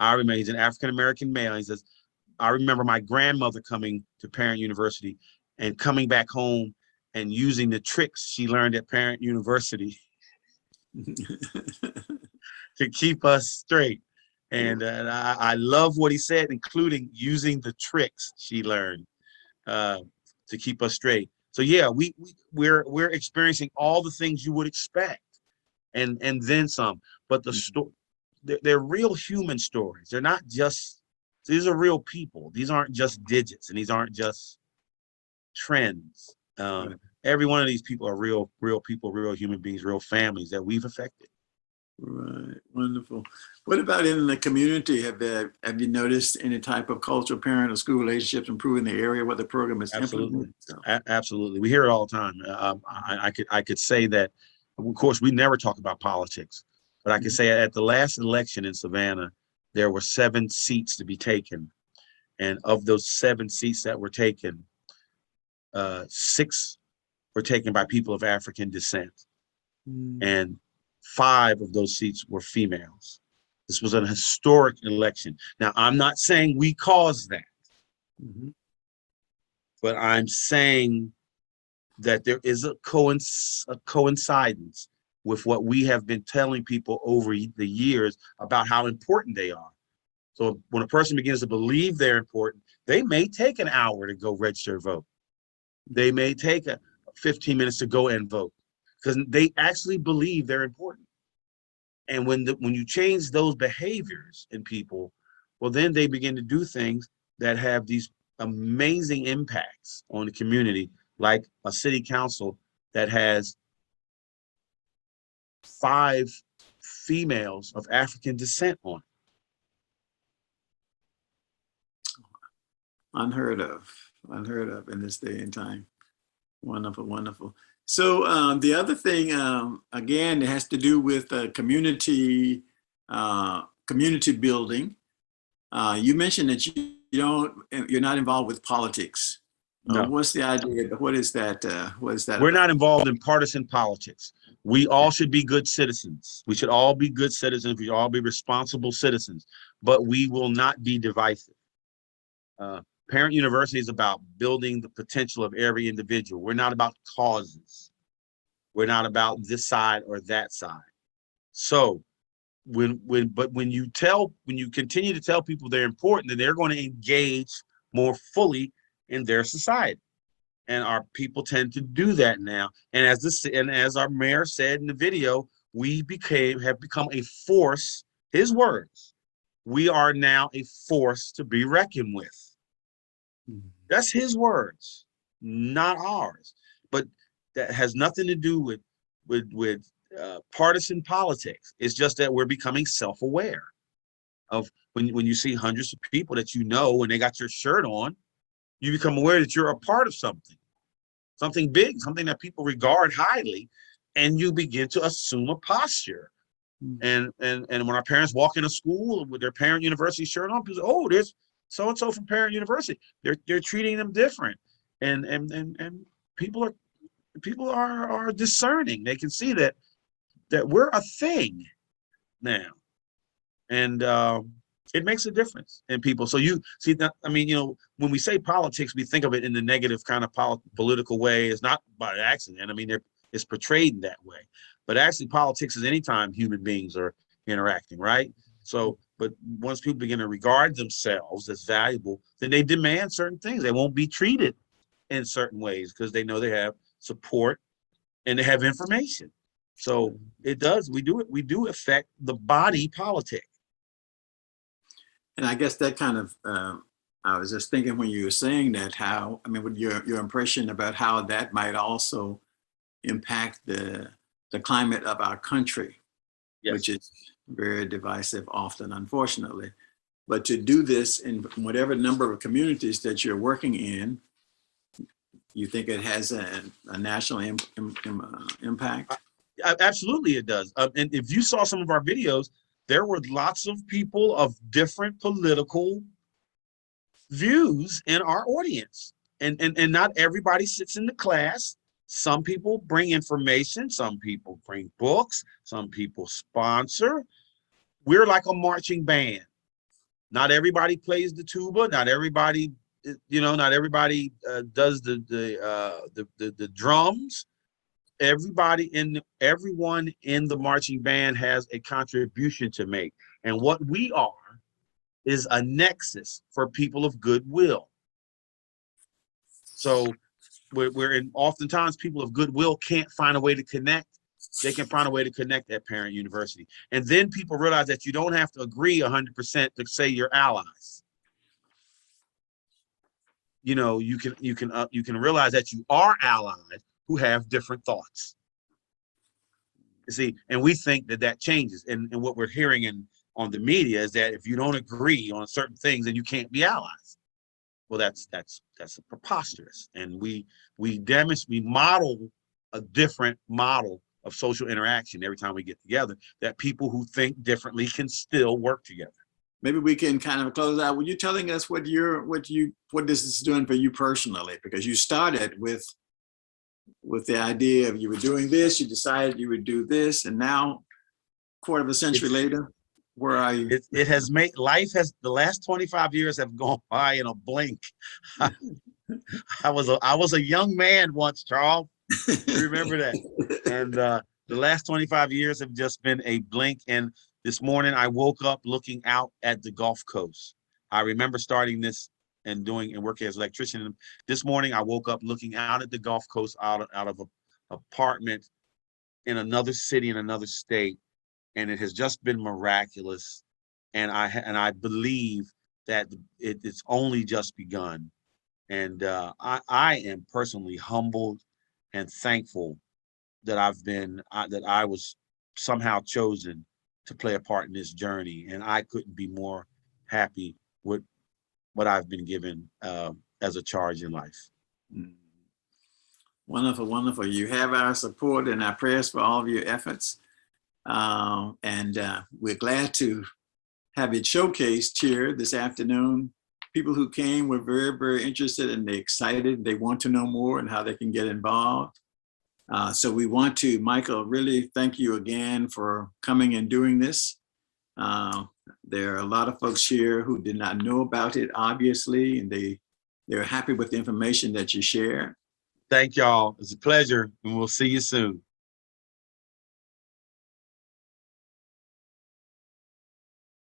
I remember, he's an African-American male. He says, I remember my grandmother coming to Parent University and coming back home and using the tricks she learned at Parent University to keep us straight. And I love what he said, including using the tricks she learned to keep us straight. So yeah, we're experiencing all the things you would expect, and then some. But they're real human stories. They're not just, these are real people. These aren't just digits, and these aren't just trends. Every one of these people are real people, real human beings, real families that we've affected. Right, wonderful. What about in the community? Have you noticed any type of cultural, parent, or school relationships improve in the area where the program is implemented? Absolutely, we hear it all the time. I could say that, of course, we never talk about politics, but I could say at the last election in Savannah, there were 7 seats to be taken, and of those 7 seats that were taken, 6 were taken by people of African descent, and 5 of those seats were females. This was an historic election. Now, I'm not saying we caused that, but I'm saying that there is a coincidence with what we have been telling people over the years about how important they are. So when a person begins to believe they're important, they may take an hour to go register to vote. They may take 15 minutes to go and vote because they actually believe they're important. And when you change those behaviors in people, well, then they begin to do things that have these amazing impacts on the community, like a city council that has 5 females of African descent on it. Unheard of in this day and time. Wonderful, wonderful. So the other thing, again, it has to do with community building. You mentioned that you're not involved with politics. No. What's the idea? What is that? We're not involved in partisan politics. We all should be good citizens. We should all be good citizens. We should all be responsible citizens, but we will not be divisive. Parent University is about building the potential of every individual. We're not about causes. We're not about this side or that side. So when you continue to tell people they're important, then they're going to engage more fully in their society. And our people tend to do that now. And as our mayor said in the video, we have become a force, his words, we are now a force to be reckoned with. That's his words, not ours. But that has nothing to do with partisan politics. It's just that we're becoming self-aware of when you see hundreds of people that you know and they got your shirt on, you become aware that you're a part of something big, something that people regard highly, and you begin to assume a posture. And when our parents walk into school with their Parent University shirt on, people say, oh, there's so-and-so from Parent University. They're treating them different. And people are discerning. They can see that we're a thing now. And it makes a difference in people. So you see that, I mean, when we say politics, we think of it in the negative kind of political way. It's not by accident. I mean, it's portrayed in that way. But actually, politics is anytime human beings are interacting, right? So, but once people begin to regard themselves as valuable, then they demand certain things. They won't be treated in certain ways because they know they have support and they have information. So we do affect the body politic. And I guess that kind of, I was just thinking when you were saying that, with your impression about how that might also impact the climate of our country, yes, which is very divisive often, unfortunately. But to do this in whatever number of communities that you're working in, you think it has a national impact? Absolutely, it does. And if you saw some of our videos, there were lots of people of different political views in our audience. And not everybody sits in the class. Some people bring information, some people bring books, some people sponsor. We're like a marching band. Not everybody plays the tuba, not everybody, does the drums. Everyone in the marching band has a contribution to make. And what we are is a nexus for people of goodwill. So oftentimes people of goodwill can't find a way to connect. They can find a way to connect at Parent University. And then people realize that you don't have to agree 100% to say you're allies. You can realize that you are allies who have different thoughts. You see, and we think that changes. And what we're hearing on the media is that if you don't agree on certain things, then you can't be allies. Well, that's preposterous. And we model a different model of social interaction every time we get together, that people who think differently can still work together. Maybe we can kind of close out. Were you telling us what this is doing for you personally? Because you started with the idea of you were doing this, you decided you would do this, and now, quarter of a century later, where are you? It has made the last 25 years have gone by in a blink. I was a young man once, Charles. You remember that? And the last 25 years have just been a blink. And this morning I woke up looking out at the Gulf Coast. I remember starting this and working as an electrician. And this morning I woke up looking out at the Gulf Coast, out of an apartment in another city in another state. And it has just been miraculous. And I believe that it's only just begun. And I am personally humbled and thankful that I was somehow chosen to play a part in this journey. And I couldn't be more happy with what I've been given as a charge in life. Wonderful, wonderful. You have our support and our prayers for all of your efforts. And we're glad to have it showcased here this afternoon. People who came were very, very interested and they're excited. They want to know more and how they can get involved. So we want to, Michael, really thank you again for coming and doing this. There are a lot of folks here who did not know about it, obviously, and they They're happy with the information that you share. Thank y'all. It's a pleasure, and we'll see you soon.